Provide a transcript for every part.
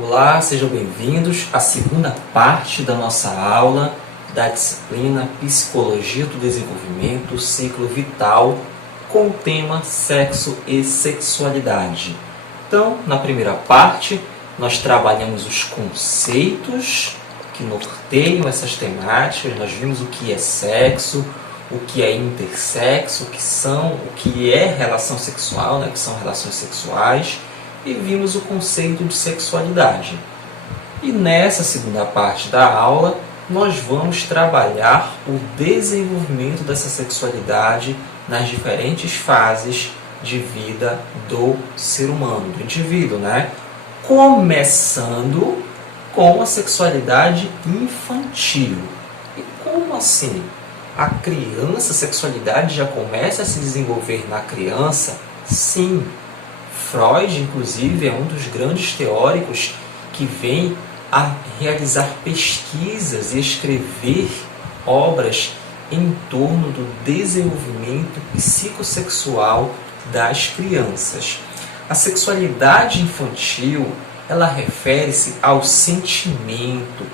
Olá, sejam bem-vindos à segunda parte da nossa aula da disciplina Psicologia do Desenvolvimento, ciclo vital, com o tema Sexo e Sexualidade. Então, na primeira parte, nós trabalhamos os conceitos que norteiam essas temáticas, nós vimos o que é sexo, o que é intersexo, o que é relação sexual, que são relações sexuais, e vimos o conceito de sexualidade. E nessa segunda parte da aula, nós vamos trabalhar o desenvolvimento dessa sexualidade nas diferentes fases de vida do ser humano, do indivíduo, Começando com a sexualidade infantil. E como assim? A sexualidade já começa a se desenvolver na criança? Sim. Freud, inclusive, é um dos grandes teóricos que vem a realizar pesquisas e escrever obras em torno do desenvolvimento psicossexual das crianças. A sexualidade infantil, ela refere-se ao sentimento,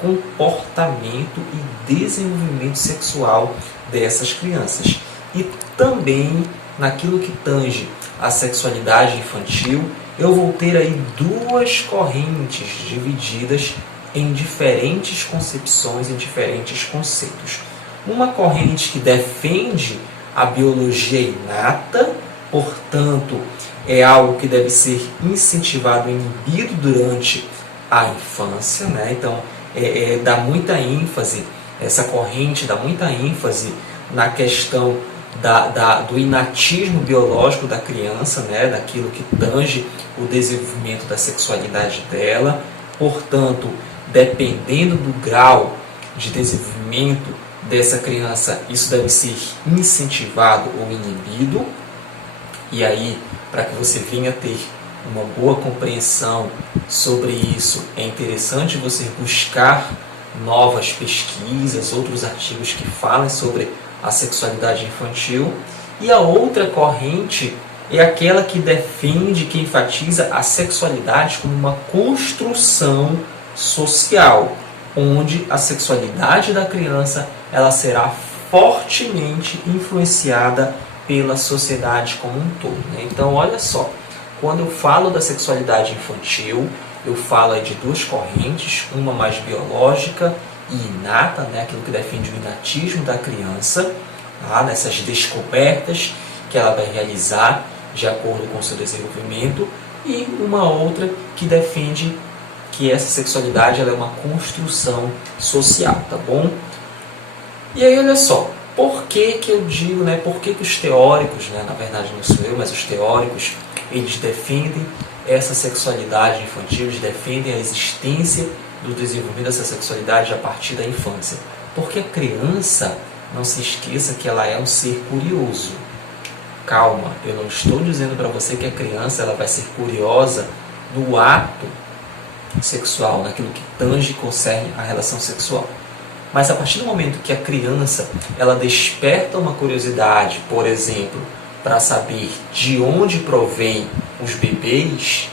comportamento e desenvolvimento sexual dessas crianças. E também naquilo que tange a sexualidade infantil, eu vou ter aí duas correntes divididas em diferentes concepções, em diferentes conceitos. Uma corrente que defende a biologia inata, portanto, é algo que deve ser incentivado e inibido durante a infância, Então, dá muita ênfase, essa corrente dá muita ênfase na questão do inatismo biológico da criança, daquilo que tange o desenvolvimento da sexualidade dela. Portanto, dependendo do grau de desenvolvimento dessa criança, isso deve ser incentivado ou inibido. E aí, para que você venha ter uma boa compreensão sobre isso, é interessante você buscar novas pesquisas, outros artigos que falem sobre a sexualidade infantil. E a outra corrente é aquela que defende, que enfatiza a sexualidade como uma construção social, onde a sexualidade da criança ela será fortemente influenciada pela sociedade como um todo. Então, olha só, quando eu falo da sexualidade infantil, eu falo aí de duas correntes, uma mais biológica e inata, aquilo que defende o inatismo da criança, nessas descobertas que ela vai realizar de acordo com o seu desenvolvimento, e uma outra que defende que essa sexualidade ela é uma construção social, tá bom? E aí, olha só, por que eu digo, por que os teóricos, na verdade não sou eu, mas os teóricos, eles defendem essa sexualidade infantil, eles defendem a existência do desenvolvimento dessa sexualidade a partir da infância? Porque a criança, não se esqueça que ela é um ser curioso. Calma, eu não estou dizendo para você que a criança ela vai ser curiosa no ato sexual, naquilo que tange e concerne a relação sexual. Mas a partir do momento que a criança ela desperta uma curiosidade, por exemplo, para saber de onde provém os bebês,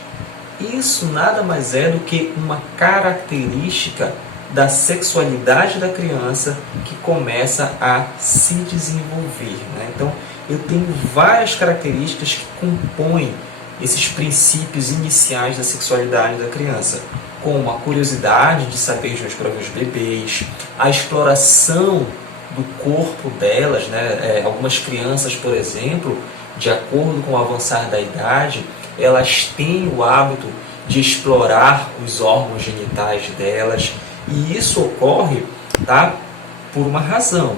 isso nada mais é do que uma característica da sexualidade da criança que começa a se desenvolver. Então, eu tenho várias características que compõem esses princípios iniciais da sexualidade da criança, como a curiosidade de saber de onde provém os bebês, a exploração do corpo delas, Algumas crianças, por exemplo, de acordo com o avançar da idade, elas têm o hábito de explorar os órgãos genitais delas, e isso ocorre, por uma razão.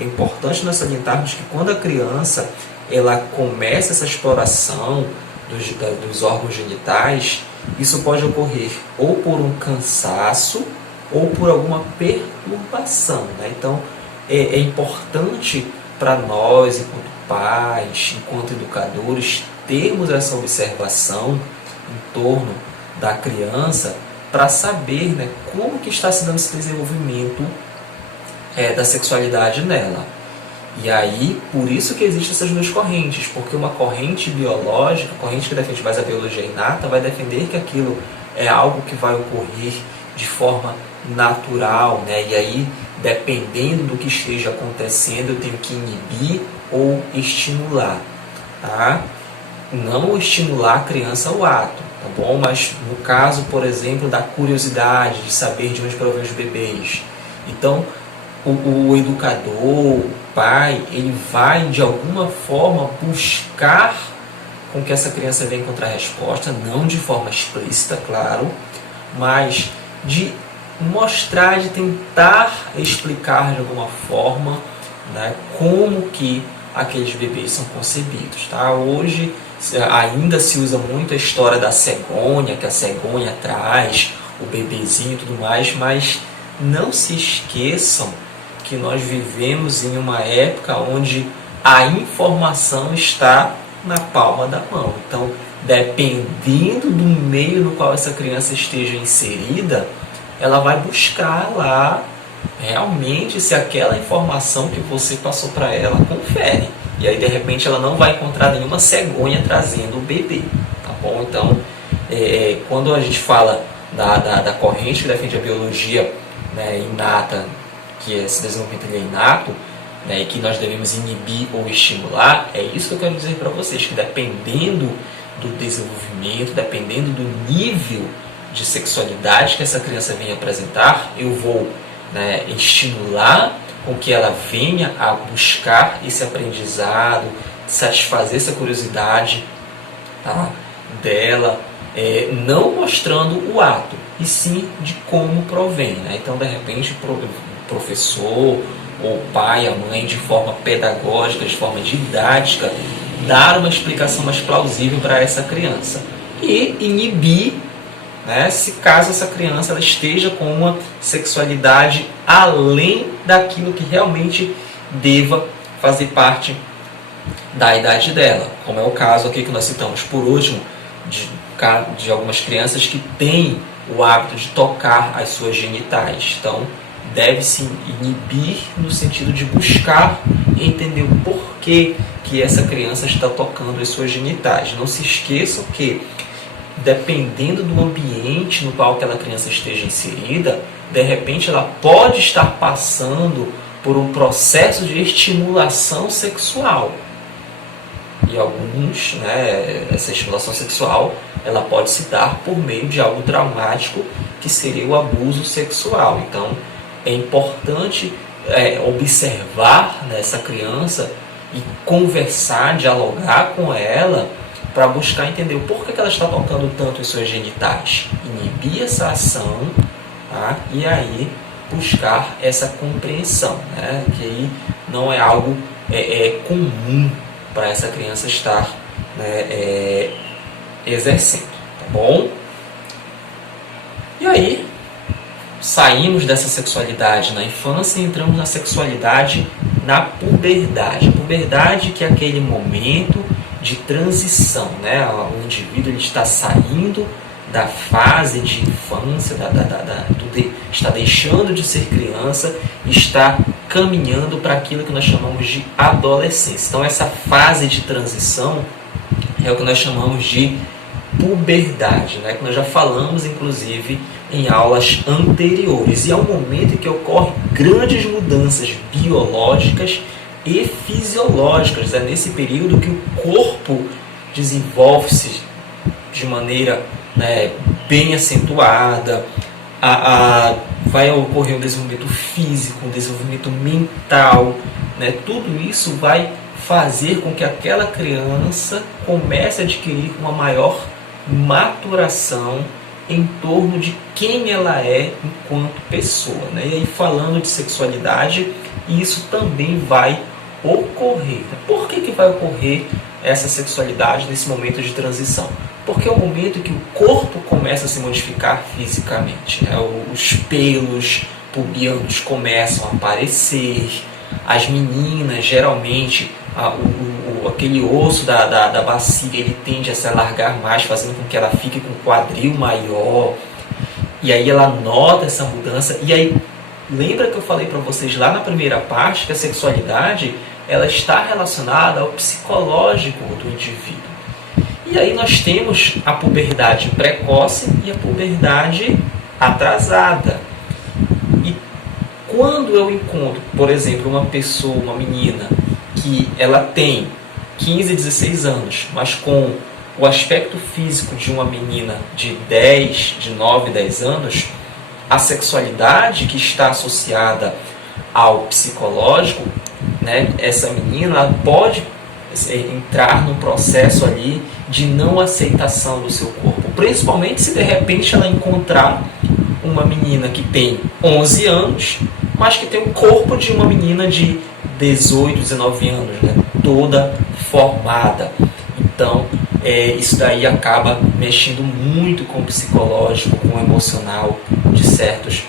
É importante nós salientarmos que quando a criança ela começa essa exploração dos órgãos genitais, isso pode ocorrer ou por um cansaço ou por alguma perturbação. Então, é importante para nós, enquanto pais, enquanto educadores, termos essa observação em torno da criança para saber como que está se dando esse desenvolvimento da sexualidade nela. E aí, por isso que existem essas duas correntes, porque uma corrente biológica, a corrente que defende mais a biologia inata, vai defender que aquilo é algo que vai ocorrer de forma natural, né? E aí, dependendo do que esteja acontecendo, eu tenho que inibir ou estimular, tá? Não estimular a criança ao ato, tá bom? Mas no caso, por exemplo, da curiosidade de saber de onde provém os bebês, então o educador, o pai, ele vai de alguma forma buscar com que essa criança venha encontrar a resposta, não de forma explícita, claro, mas de mostrar, de tentar explicar de alguma forma, né, como que aqueles bebês são concebidos, tá? Hoje ainda se usa muito a história da cegonha, que a cegonha traz o bebezinho e tudo mais, mas não se esqueçam que nós vivemos em uma época onde a informação está na palma da mão. Então, dependendo do meio no qual essa criança esteja inserida, ela vai buscar lá realmente se aquela informação que você passou para ela confere. E aí, de repente, ela não vai encontrar nenhuma cegonha trazendo o bebê, tá bom? Então, quando a gente fala da corrente que defende a biologia, né, inata, que esse desenvolvimento é inato, né, e que nós devemos inibir ou estimular, é isso que eu quero dizer para vocês, que dependendo do desenvolvimento, dependendo do nível de sexualidade que essa criança venha apresentar, eu vou, né, estimular com que ela venha a buscar esse aprendizado, satisfazer essa curiosidade, tá, dela, não mostrando o ato, e sim de como provém, né? Então, de repente, o professor, ou o pai, a mãe, de forma pedagógica, de forma didática, dar uma explicação mais plausível para essa criança. E inibir, né, se caso essa criança ela esteja com uma sexualidade além daquilo que realmente deva fazer parte da idade dela. Como é o caso aqui que nós citamos por último, de algumas crianças que têm o hábito de tocar as suas genitais. Então, deve-se inibir no sentido de buscar entender o porquê que essa criança está tocando as suas genitais. Não se esqueçam que, dependendo do ambiente no qual aquela criança esteja inserida, de repente ela pode estar passando por um processo de estimulação sexual. E alguns, né, essa estimulação sexual, ela pode se dar por meio de algo traumático, que seria o abuso sexual. Então, é importante observar nessa criança e conversar, dialogar com ela para buscar entender o porquê que ela está tocando tanto os seus genitais. Inibir essa ação, tá? E aí buscar essa compreensão, né? Que aí não é algo comum para essa criança estar, né, exercendo, tá bom? E aí, saímos dessa sexualidade na infância e entramos na sexualidade na puberdade. A puberdade, que é aquele momento de transição, né? O indivíduo ele está saindo da fase de infância, está deixando de ser criança e está caminhando para aquilo que nós chamamos de adolescência. Então, essa fase de transição é o que nós chamamos de puberdade, né? Que nós já falamos, inclusive, em aulas anteriores. E é um momento em que ocorrem grandes mudanças biológicas e fisiológicas. É nesse período que o corpo desenvolve-se de maneira, né, bem acentuada, vai ocorrer um desenvolvimento físico, um desenvolvimento mental, né? Tudo isso vai fazer com que aquela criança comece a adquirir uma maior maturação em torno de quem ela é enquanto pessoa, né? E aí, falando de sexualidade, isso também vai ocorrer. Por que vai ocorrer essa sexualidade nesse momento de transição? Porque é o momento que o corpo começa a se modificar fisicamente, né? Os pelos pubianos começam a aparecer, as meninas, geralmente, aquele osso da bacia, ele tende a se alargar mais, fazendo com que ela fique com o quadril maior, e aí ela nota essa mudança. E aí, lembra que eu falei para vocês lá na primeira parte que a sexualidade ela está relacionada ao psicológico do indivíduo. E aí nós temos a puberdade precoce e a puberdade atrasada. E quando eu encontro, por exemplo, uma pessoa, uma menina, que ela tem 15, 16 anos, mas com o aspecto físico de uma menina de 10, de 9, 10 anos, a sexualidade que está associada ao psicológico, né, essa menina pode entrar num processo ali de não aceitação do seu corpo, principalmente se de repente ela encontrar uma menina que tem 11 anos, mas que tem o corpo de uma menina de 18, 19 anos, né, toda formada. Então, isso daí acaba mexendo muito com o psicológico, com o emocional de certos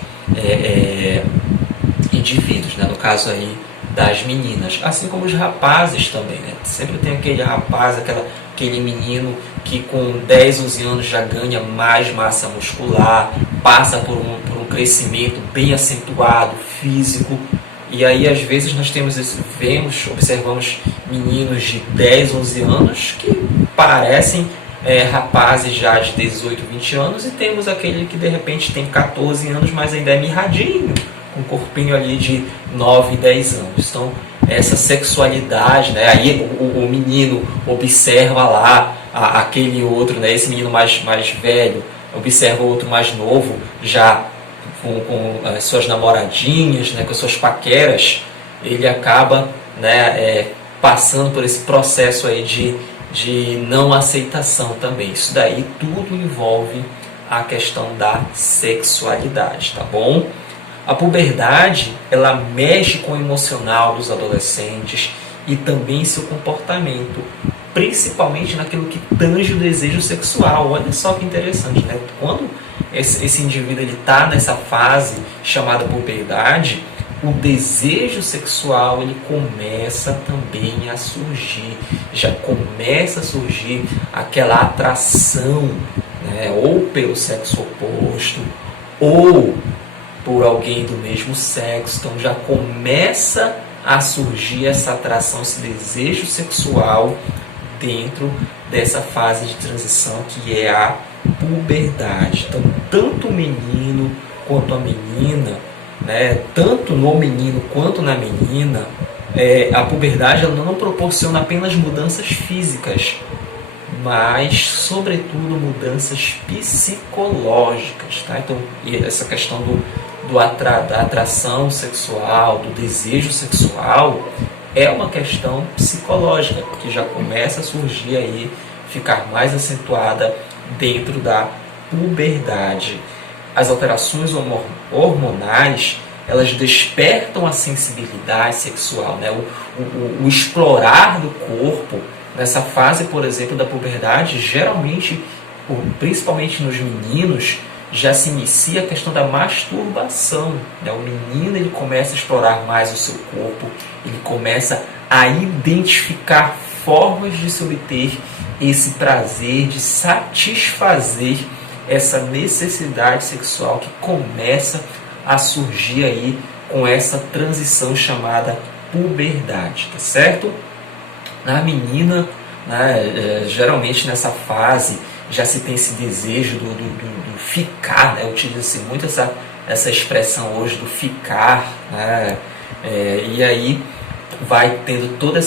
indivíduos, né? No caso aí das meninas, assim como os rapazes também, né? Sempre tem aquele rapaz, aquele menino que com 10, 11 anos já ganha mais massa muscular, passa por um crescimento bem acentuado, físico, e aí às vezes nós observamos meninos de 10, 11 anos que parecem rapazes já de 18, 20 anos, e temos aquele que de repente tem 14 anos, mas ainda é mirradinho, com um corpinho ali de 9, 10 anos. Então, essa sexualidade, né? Aí o menino observa lá aquele outro, né? Esse menino mais velho observa o outro mais novo, já com as suas namoradinhas, né? Com as suas paqueras, ele acaba, né? Passando por esse processo aí de não aceitação também. Isso daí tudo envolve a questão da sexualidade, tá bom? A puberdade, ela mexe com o emocional dos adolescentes e também seu comportamento, principalmente naquilo que tange o desejo sexual. Olha só que interessante, né? Quando esse indivíduo está nessa fase chamada puberdade, o desejo sexual ele começa também a surgir, já começa a surgir aquela atração, né? Ou pelo sexo oposto, ou por alguém do mesmo sexo. Então já começa a surgir essa atração, esse desejo sexual dentro dessa fase de transição que é a puberdade. Então tanto o menino quanto a menina, né, tanto no menino quanto na menina, a puberdade ela não proporciona apenas mudanças físicas, mas sobretudo mudanças psicológicas, tá? Então essa questão da atração sexual, do desejo sexual, é uma questão psicológica, que já começa a surgir aí, ficar mais acentuada dentro da puberdade. As alterações hormonais, elas despertam a sensibilidade sexual, né? O explorar do corpo nessa fase, por exemplo, da puberdade, geralmente, principalmente nos meninos, já se inicia a questão da masturbação, né? O menino ele começa a explorar mais o seu corpo, ele começa a identificar formas de se obter esse prazer, de satisfazer essa necessidade sexual que começa a surgir aí com essa transição chamada puberdade, tá certo? Na menina, né, geralmente nessa fase já se tem esse desejo do ficar, né? Utiliza-se muito essa expressão hoje do ficar, né? E aí vai tendo toda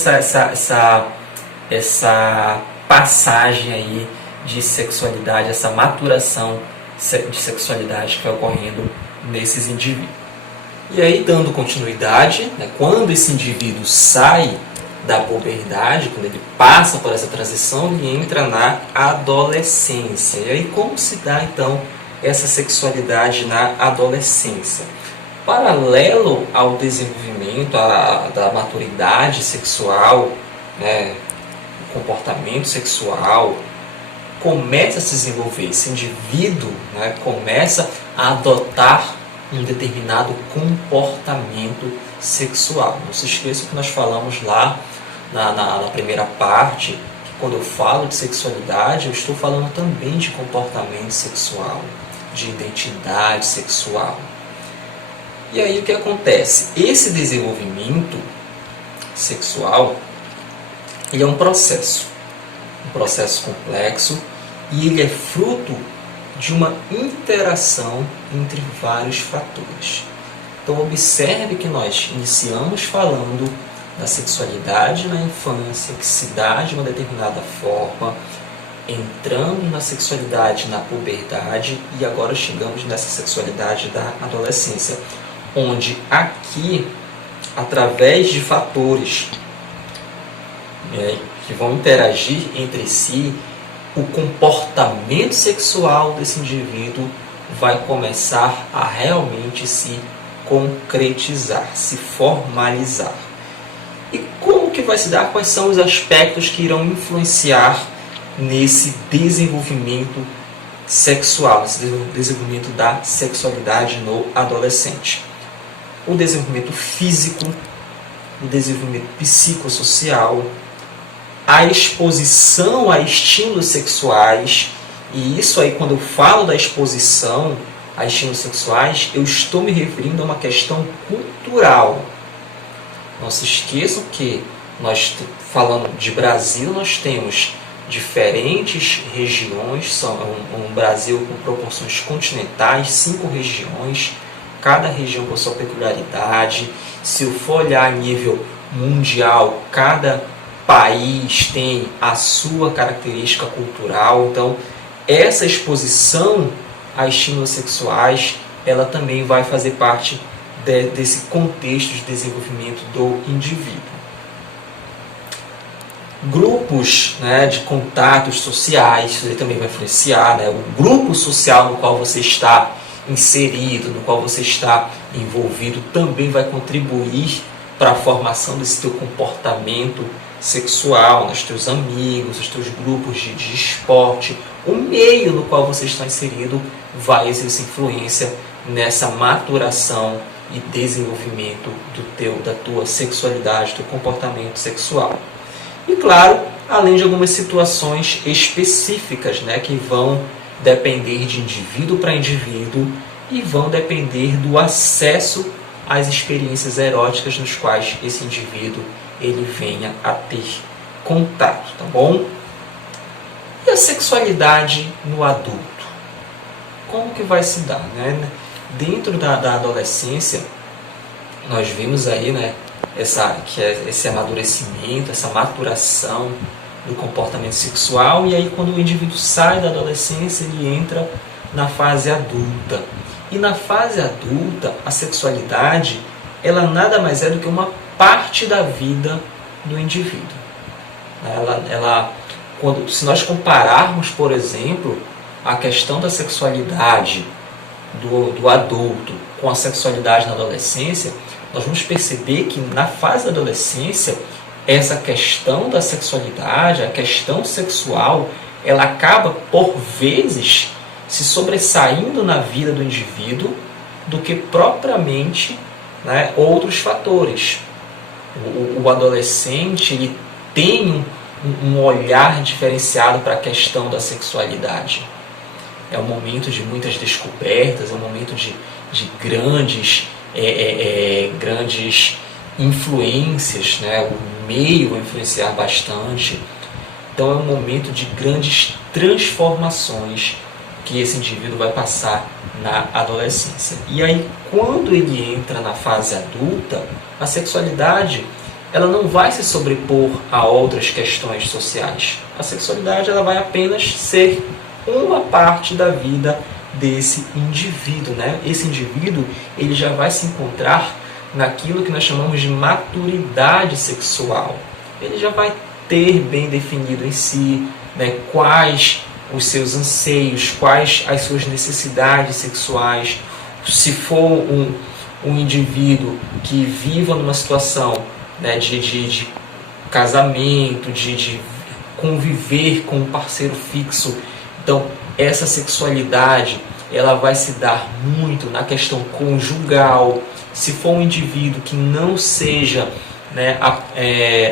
essa passagem aí de sexualidade, essa maturação de sexualidade que vai ocorrendo nesses indivíduos. E aí, dando continuidade, né, quando esse indivíduo sai da puberdade, quando ele passa por essa transição, ele entra na adolescência. E aí, como se dá então essa sexualidade na adolescência? Paralelo ao desenvolvimento da maturidade sexual, né, o comportamento sexual começa a se desenvolver, esse indivíduo, né, começa a adotar um determinado comportamento sexual. Não se esqueça que nós falamos lá na primeira parte, que quando eu falo de sexualidade, eu estou falando também de comportamento sexual, de identidade sexual. E aí o que acontece? Esse desenvolvimento sexual, ele é um processo. processo complexo e ele é fruto de uma interação entre vários fatores. Então observe que nós iniciamos falando da sexualidade na infância, que se dá de uma determinada forma, entrando na sexualidade na puberdade e agora chegamos nessa sexualidade da adolescência, onde aqui, através de fatores que vão interagir entre si, o comportamento sexual desse indivíduo vai começar a realmente se concretizar, se formalizar. E como que vai se dar? Quais são os aspectos que irão influenciar nesse desenvolvimento sexual, esse desenvolvimento da sexualidade no adolescente? O desenvolvimento físico, o desenvolvimento psicossocial, a exposição a estímulos sexuais, e isso aí, quando eu falo da exposição a estímulos sexuais, eu estou me referindo a uma questão cultural. Não se esqueçam que nós, falando de Brasil, nós temos diferentes regiões, são um Brasil com proporções continentais, 5 regiões, cada região com sua peculiaridade. Se eu for olhar a nível mundial, cada país tem a sua característica cultural. Então, essa exposição a estímulos sexuais, ela também vai fazer parte desse contexto de desenvolvimento do indivíduo. Grupos, de contatos sociais, isso aí também vai influenciar, o grupo social no qual você está inserido, no qual você está envolvido, também vai contribuir para a formação desse teu comportamento sexual, nos teus amigos, nos teus grupos de esporte. O meio no qual você está inserido vai exercer influência nessa maturação e desenvolvimento da tua sexualidade, do teu comportamento sexual. E claro, além de algumas situações específicas, que vão depender de indivíduo para indivíduo e vão depender do acesso às experiências eróticas nos quais esse indivíduo ele venha a ter contato, tá bom? E a sexualidade no adulto? Como que vai se dar, Dentro da adolescência, nós vimos aí, esse amadurecimento, essa maturação do comportamento sexual, e aí quando o indivíduo sai da adolescência, ele entra na fase adulta. E na fase adulta, a sexualidade, ela nada mais é do que uma parte da vida do indivíduo. Se nós compararmos, por exemplo, a questão da sexualidade do adulto com a sexualidade na adolescência, nós vamos perceber que na fase da adolescência, essa questão da sexualidade, a questão sexual, ela acaba, por vezes, se sobressaindo na vida do indivíduo do que propriamente outros fatores. O adolescente ele tem um olhar diferenciado para a questão da sexualidade. É um momento de muitas descobertas, é um momento de grandes influências, o meio vai influenciar bastante. Então é um momento de grandes transformações que esse indivíduo vai passar na adolescência. E aí, quando ele entra na fase adulta, a sexualidade ela não vai se sobrepor a outras questões sociais. A sexualidade ela vai apenas ser uma parte da vida desse indivíduo. Esse indivíduo ele já vai se encontrar naquilo que nós chamamos de maturidade sexual. Ele já vai ter bem definido em si quais os seus anseios, quais as suas necessidades sexuais. Se for um indivíduo que viva numa situação de casamento, de conviver com um parceiro fixo, então essa sexualidade ela vai se dar muito na questão conjugal. Se for um indivíduo que não seja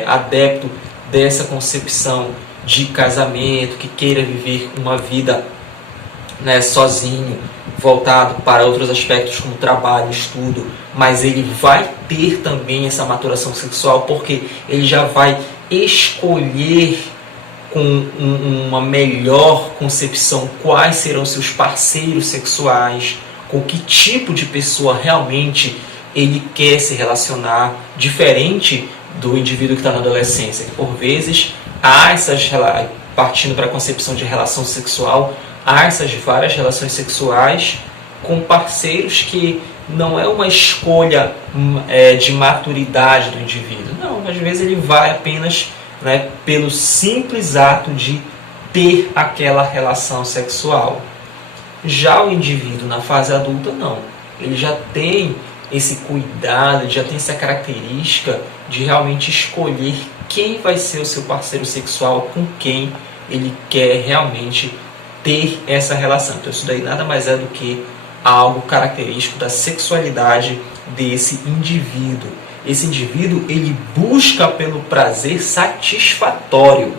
adepto dessa concepção de casamento, que queira viver uma vida sozinho, voltado para outros aspectos como trabalho, estudo, mas ele vai ter também essa maturação sexual, porque ele já vai escolher com uma melhor concepção quais serão seus parceiros sexuais, com que tipo de pessoa realmente ele quer se relacionar, diferente do indivíduo que está na adolescência, que por vezes há essas, partindo para a concepção de relação sexual, há essas várias relações sexuais com parceiros que não é uma escolha de maturidade do indivíduo. Não, às vezes ele vai apenas, né, pelo simples ato de ter aquela relação sexual. Já o indivíduo na fase adulta, não. Ele já tem esse cuidado, ele já tem essa característica de realmente escolher quem vai ser o seu parceiro sexual, com quem ele quer realmente ter essa relação. Então isso daí nada mais é do que algo característico da sexualidade desse indivíduo. Esse indivíduo, ele busca pelo prazer satisfatório.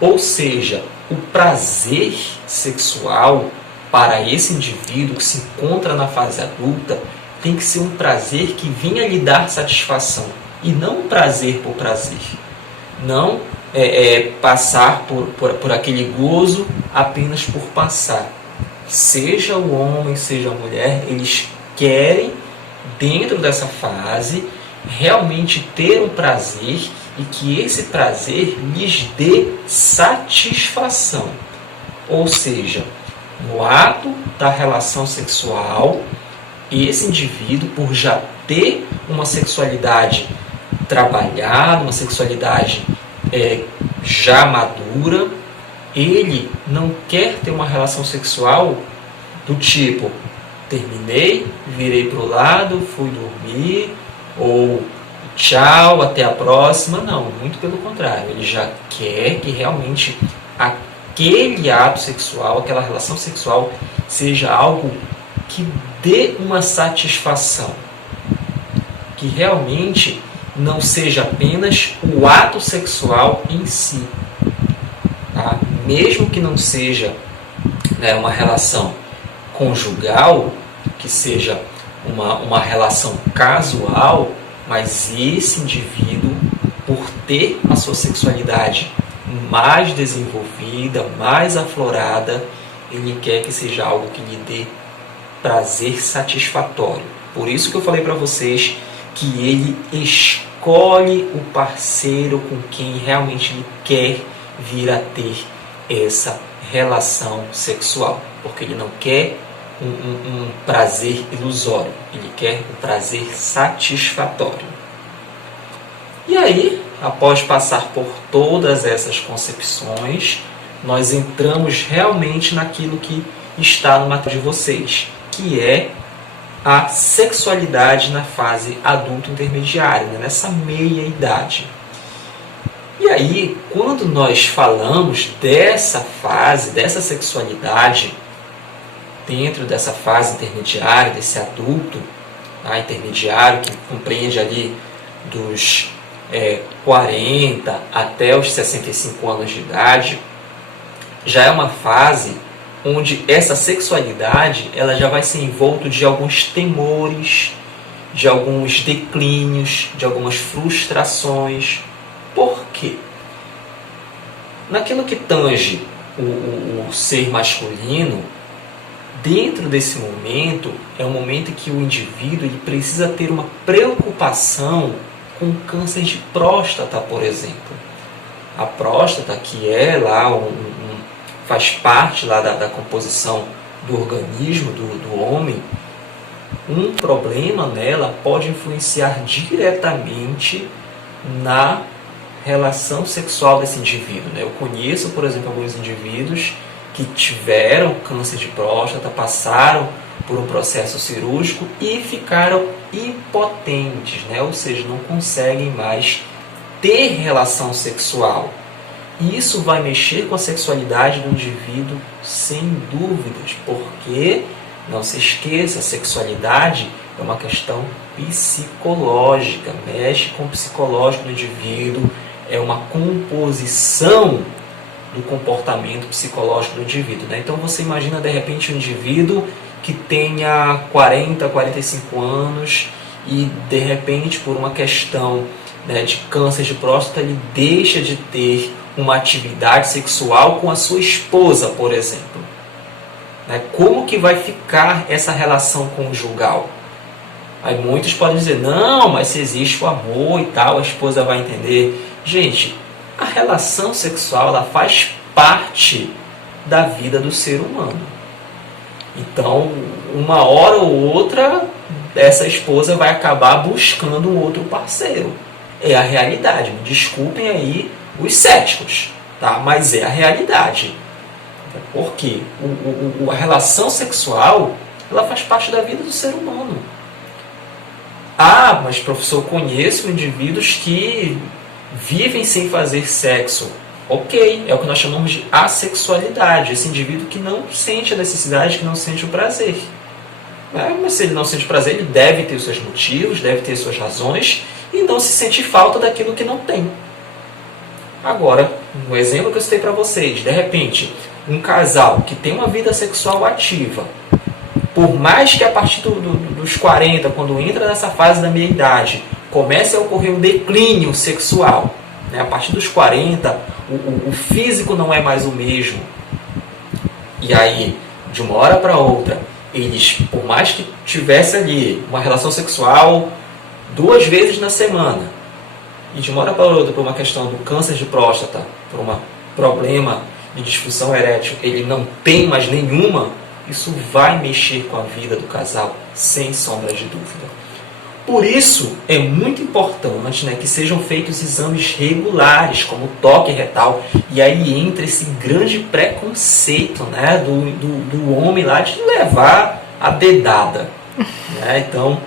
Ou seja, o prazer sexual para esse indivíduo que se encontra na fase adulta tem que ser um prazer que venha lhe dar satisfação e não um prazer por prazer. Não passar por aquele gozo apenas por passar. Seja o homem, seja a mulher, eles querem, dentro dessa fase, realmente ter um prazer e que esse prazer lhes dê satisfação. Ou seja, no ato da relação sexual, esse indivíduo, por já ter uma sexualidade trabalhada, uma sexualidade já madura, ele não quer ter uma relação sexual do tipo, terminei, virei para o lado, fui dormir, ou tchau, até a próxima. Não, muito pelo contrário. Ele já quer que realmente aquele ato sexual, aquela relação sexual, seja algo que dê uma satisfação. Que realmente não seja apenas o ato sexual em si. Tá? Mesmo que não seja, né, uma relação conjugal, que seja uma relação casual, mas esse indivíduo, por ter a sua sexualidade mais desenvolvida, mais aflorada, ele quer que seja algo que lhe dê prazer satisfatório. Por isso que eu falei para vocês que ele escolhe o parceiro com quem realmente ele quer vir a ter essa relação sexual, porque ele não quer um prazer ilusório, ele quer um prazer satisfatório. E aí, após passar por todas essas concepções, nós entramos realmente naquilo que está no material de vocês, que é a sexualidade na fase adulto intermediária, né? Nessa meia idade. E aí, quando nós falamos dessa fase, dessa sexualidade, dentro dessa fase intermediária, desse adulto intermediário, que compreende ali dos 40 até os 65 anos de idade, já é uma fase onde essa sexualidade ela já vai ser envolta de alguns temores, de alguns declínios, de algumas frustrações. Por quê? Naquilo que tange o ser masculino, dentro desse momento, é um momento em que o indivíduo ele precisa ter uma preocupação com câncer de próstata, por exemplo. A próstata, que é lá faz parte lá da composição do organismo do homem, um problema nela pode influenciar diretamente na relação sexual desse indivíduo, né? Eu conheço, por exemplo, alguns indivíduos que tiveram câncer de próstata, passaram por um processo cirúrgico e ficaram impotentes, né? Ou seja, não conseguem mais ter relação sexual. E isso vai mexer com a sexualidade do indivíduo sem dúvidas, porque, não se esqueça, a sexualidade é uma questão psicológica, mexe com o psicológico do indivíduo, é uma composição do comportamento psicológico do indivíduo, né? Então você imagina de repente um indivíduo que tenha 40, 45 anos e de repente por uma questão, né, de câncer de próstata ele deixa de ter uma atividade sexual com a sua esposa, por exemplo. Como que vai ficar essa relação conjugal? Aí muitos podem dizer, não, mas se existe o amor e tal, a esposa vai entender. Gente, a relação sexual ela faz parte da vida do ser humano. Então, uma hora ou outra, essa esposa vai acabar buscando um outro parceiro. É a realidade. Me desculpem aí os céticos, tá? Mas é a realidade. Porque a relação sexual ela faz parte da vida do ser humano. Ah, mas professor, conheço indivíduos que vivem sem fazer sexo. Ok, é o que nós chamamos de assexualidade. Esse indivíduo que não sente a necessidade, que não sente o prazer. Mas se ele não sente prazer, ele deve ter os seus motivos, deve ter suas razões e não se sente falta daquilo que não tem. Agora, um exemplo que eu citei para vocês, de repente, um casal que tem uma vida sexual ativa, por mais que a partir dos 40, quando entra nessa fase da meia-idade, comece a ocorrer um declínio sexual, a partir dos 40, o físico não é mais o mesmo. E aí, de uma hora para outra, eles, por mais que tivesse ali uma relação sexual 2 vezes na semana, e de uma hora para outra, por uma questão do câncer de próstata, por um problema de disfunção erétil, ele não tem mais nenhuma, isso vai mexer com a vida do casal, sem sombra de dúvida. Por isso, é muito importante que sejam feitos exames regulares, como toque retal, e aí entra esse grande preconceito do homem lá de levar a dedada. Então,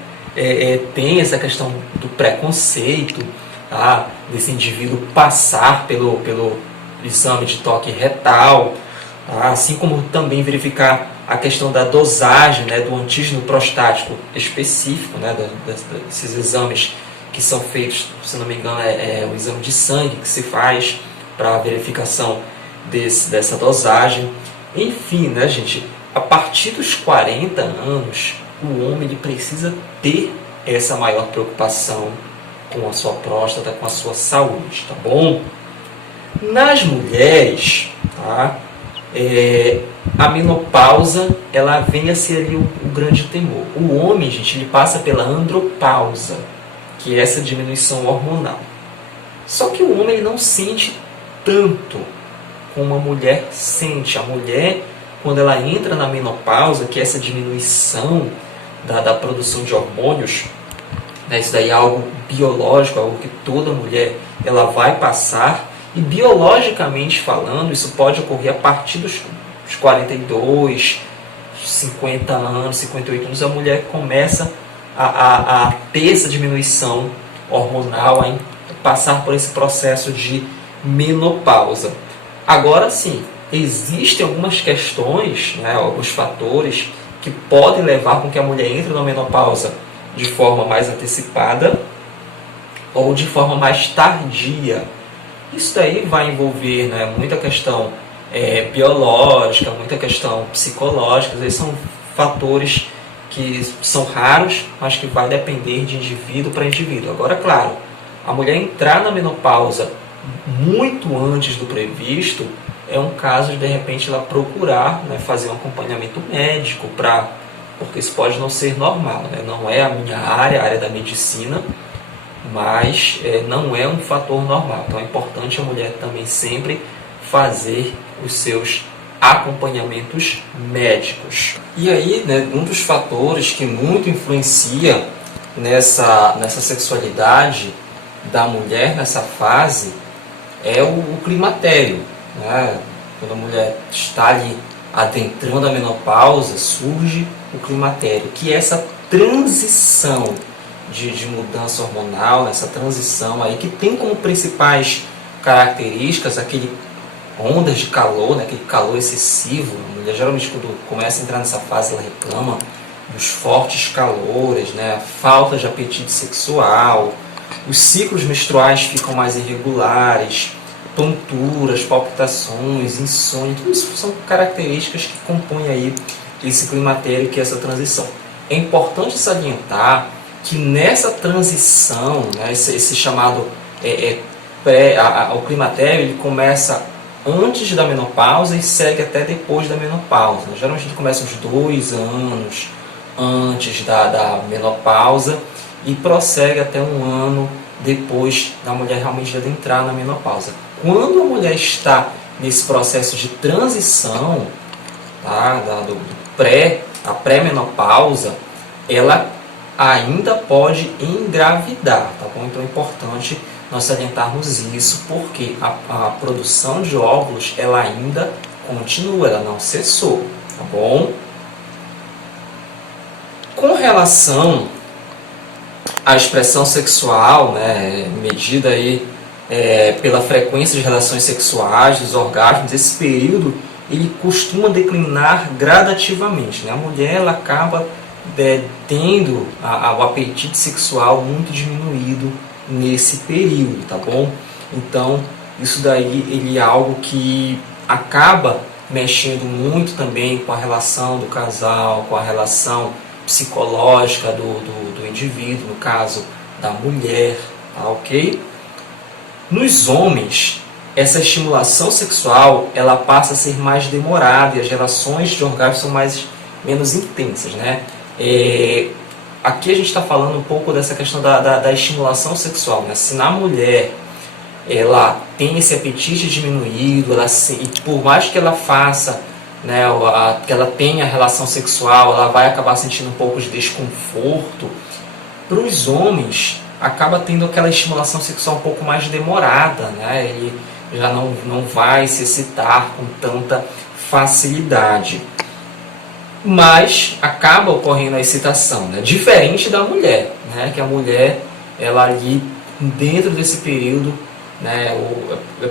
tem essa questão do preconceito, tá? Desse indivíduo passar pelo exame de toque retal, tá? Assim como também verificar a questão da dosagem do antígeno prostático específico, desses exames que são feitos, se não me engano, é o exame de sangue que se faz para a verificação dessa dosagem. Enfim, gente, a partir dos 40 anos, o homem ele precisa ter essa maior preocupação com a sua próstata, com a sua saúde, tá bom? Nas mulheres, tá? A menopausa ela vem a ser ali o grande temor. O homem, gente, ele passa pela andropausa, que é essa diminuição hormonal. Só que o homem ele não sente tanto como a mulher sente. A mulher, quando ela entra na menopausa, que é essa diminuição da produção de hormônios, isso daí é algo biológico, algo que toda mulher ela vai passar. E biologicamente falando, isso pode ocorrer a partir dos 42, 50 anos, 58 anos, a mulher começa a ter essa diminuição hormonal, a passar por esse processo de menopausa. Agora sim, existem algumas questões, alguns fatores que podem levar com que a mulher entre na menopausa de forma mais antecipada ou de forma mais tardia. Isso daí vai envolver muita questão biológica, muita questão psicológica. Esses são fatores que são raros, mas que vai depender de indivíduo para indivíduo. Agora, claro, a mulher entrar na menopausa muito antes do previsto é um caso de repente ela procurar fazer um acompanhamento médico, porque isso pode não ser normal. Não é a minha área, a área da medicina, mas não é um fator normal. Então é importante a mulher também sempre fazer os seus acompanhamentos médicos. E aí, um dos fatores que muito influencia nessa sexualidade da mulher nessa fase é o climatério. Quando a mulher está ali adentrando a menopausa, surge o climatério, que é essa transição de mudança hormonal, essa transição aí que tem como principais características aquele ondas de calor, aquele calor excessivo. A mulher geralmente quando começa a entrar nessa fase ela reclama dos fortes calores, a falta de apetite sexual, os ciclos menstruais ficam mais irregulares, tonturas, palpitações, insônia, tudo isso são características que compõem aí esse climatério, que é essa transição. É importante salientar que nessa transição, esse chamado o climatério ele começa antes da menopausa e segue até depois da menopausa. Geralmente ele começa uns 2 anos antes da menopausa e prossegue até 1 ano depois da mulher realmente adentrar na menopausa. Quando a mulher está nesse processo de transição, tá, a pré-menopausa, ela ainda pode engravidar, tá bom? Então é importante nós salientarmos isso, porque a produção de óvulos ela ainda continua, ela não cessou, tá bom? Com relação à expressão sexual, né, medida aí pela frequência de relações sexuais, dos orgasmos, esse período ele costuma declinar gradativamente, né? A mulher ela acaba tendo o apetite sexual muito diminuído nesse período, tá bom? Então, isso daí ele é algo que acaba mexendo muito também com a relação do casal, com a relação psicológica do indivíduo, no caso da mulher, tá ok? Nos homens, essa estimulação sexual ela passa a ser mais demorada e as relações de orgasmo são menos intensas, né? Aqui a gente está falando um pouco dessa questão da estimulação sexual, né? Se na mulher ela tem esse apetite diminuído, e por mais que ela faça, né, que ela tenha relação sexual, ela vai acabar sentindo um pouco de desconforto. Para os homens, acaba tendo aquela estimulação sexual um pouco mais demorada, né? Ele já não vai se excitar com tanta facilidade. Mas acaba ocorrendo a excitação, né? Diferente da mulher, né? Que a mulher, ela ali dentro desse período, né,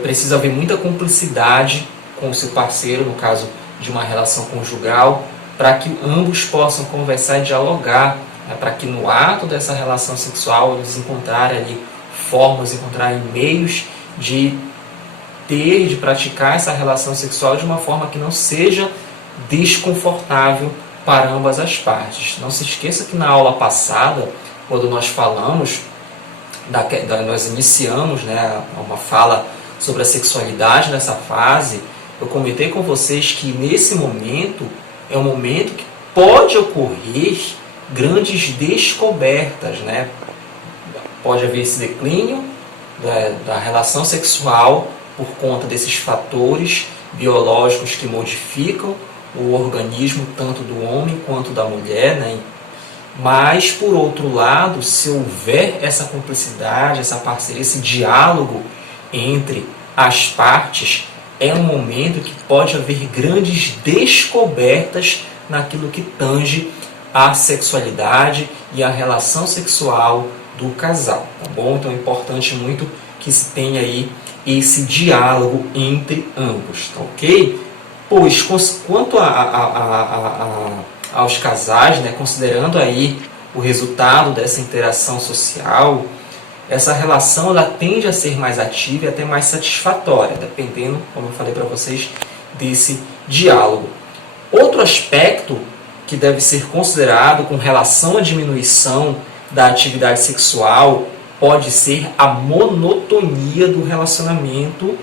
precisa haver muita cumplicidade com o seu parceiro, no caso de uma relação conjugal, para que ambos possam conversar e dialogar, né, para que no ato dessa relação sexual eles encontrarem ali formas, encontrarem meios de ter, de praticar essa relação sexual de uma forma que não seja desconfortável para ambas as partes. Não se esqueça que na aula passada, quando nós falamos, nós iniciamos, né, uma fala sobre a sexualidade nessa fase, eu comentei com vocês que nesse momento é um momento que pode ocorrer grandes descobertas, né? Pode haver esse declínio da relação sexual por conta desses fatores biológicos que modificam o organismo tanto do homem quanto da mulher, né? Mas, por outro lado, se houver essa cumplicidade, essa parceria, esse diálogo entre as partes, é um momento que pode haver grandes descobertas naquilo que tange a sexualidade e a relação sexual do casal, tá bom? Então é importante muito que se tenha aí esse diálogo entre ambos, tá ok? Pois, quanto aos casais, né, considerando aí o resultado dessa interação social, essa relação ela tende a ser mais ativa e até mais satisfatória, dependendo, como eu falei para vocês, desse diálogo. Outro aspecto que deve ser considerado com relação à diminuição da atividade sexual pode ser a monotonia do relacionamento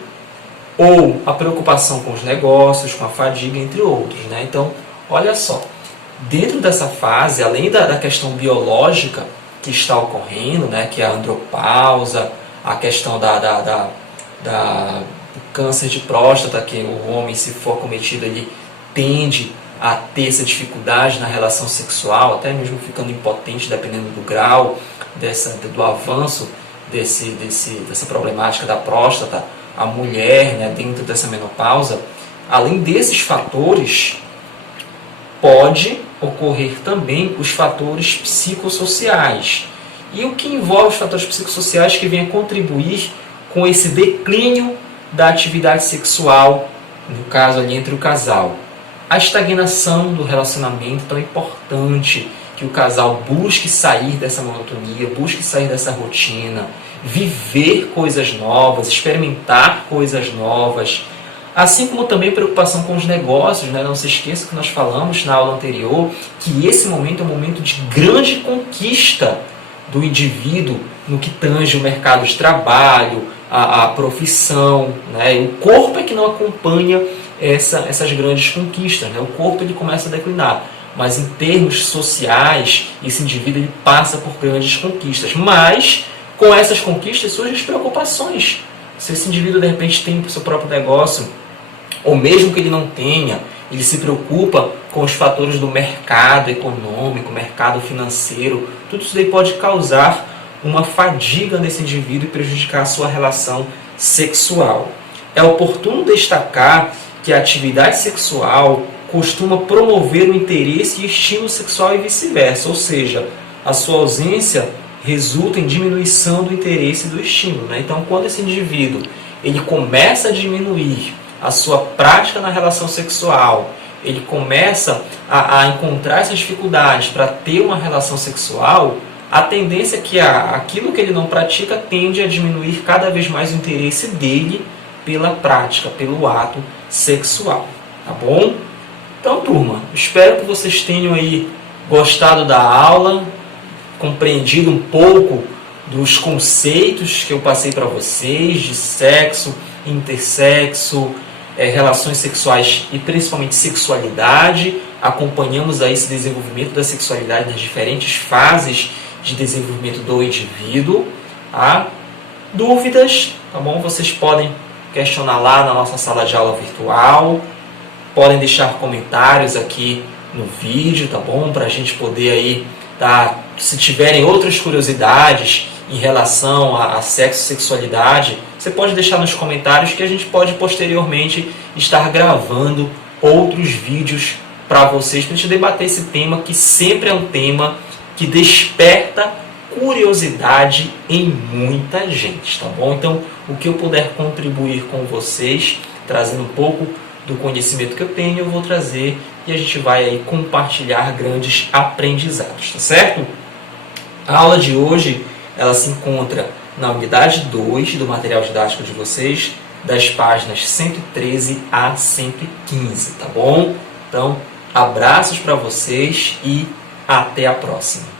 ou a preocupação com os negócios, com a fadiga, entre outros, né? Então, olha só, dentro dessa fase, além da questão biológica que está ocorrendo, né, que é a andropausa, a questão do câncer de próstata, que o homem, se for cometido, ele tende a ter essa dificuldade na relação sexual, até mesmo ficando impotente, dependendo do grau do avanço dessa problemática da próstata, a mulher, né, dentro dessa menopausa. Além desses fatores, pode ocorrer também os fatores psicossociais. E o que envolve os fatores psicossociais que vêm a contribuir com esse declínio da atividade sexual, no caso ali entre o casal? A estagnação do relacionamento, tão importante que o casal busque sair dessa monotonia, busque sair dessa rotina, viver coisas novas, experimentar coisas novas, assim como também preocupação com os negócios, né? Não se esqueça que nós falamos na aula anterior que esse momento é um momento de grande conquista do indivíduo no que tange o mercado de trabalho, a profissão, né? O corpo é que não acompanha essas grandes conquistas, né? O corpo ele começa a declinar, mas em termos sociais, esse indivíduo ele passa por grandes conquistas, mas com essas conquistas surgem as preocupações. Se esse indivíduo de repente tem o seu próprio negócio, ou mesmo que ele não tenha, ele se preocupa com os fatores do mercado econômico, mercado financeiro, tudo isso daí pode causar uma fadiga nesse indivíduo e prejudicar a sua relação sexual. É oportuno destacar que a atividade sexual costuma promover o interesse e estímulo sexual e vice-versa, ou seja, a sua ausência resulta em diminuição do interesse e do estímulo, né? Então, quando esse indivíduo ele começa a diminuir a sua prática na relação sexual, ele começa a encontrar essas dificuldades para ter uma relação sexual, a tendência é que aquilo que ele não pratica tende a diminuir cada vez mais o interesse dele pela prática, pelo ato sexual, tá bom? Então, turma, espero que vocês tenham aí gostado da aula, compreendido um pouco dos conceitos que eu passei para vocês de sexo, intersexo, relações sexuais e principalmente sexualidade. Acompanhamos aí esse desenvolvimento da sexualidade nas diferentes fases de desenvolvimento do indivíduo. Tá? Dúvidas, tá bom? Vocês podem questionar lá na nossa sala de aula virtual, podem deixar comentários aqui no vídeo, tá bom? Para a gente poder aí, tá? Se tiverem outras curiosidades em relação a sexo e sexualidade, você pode deixar nos comentários que a gente pode posteriormente estar gravando outros vídeos para vocês, para a gente debater esse tema, que sempre é um tema que desperta curiosidade em muita gente, tá bom? Então, o que eu puder contribuir com vocês, trazendo um pouco do conhecimento que eu tenho, eu vou trazer e a gente vai aí compartilhar grandes aprendizados, tá certo? A aula de hoje, ela se encontra na unidade 2 do material didático de vocês, das páginas 113 a 115, tá bom? Então, abraços para vocês e até a próxima.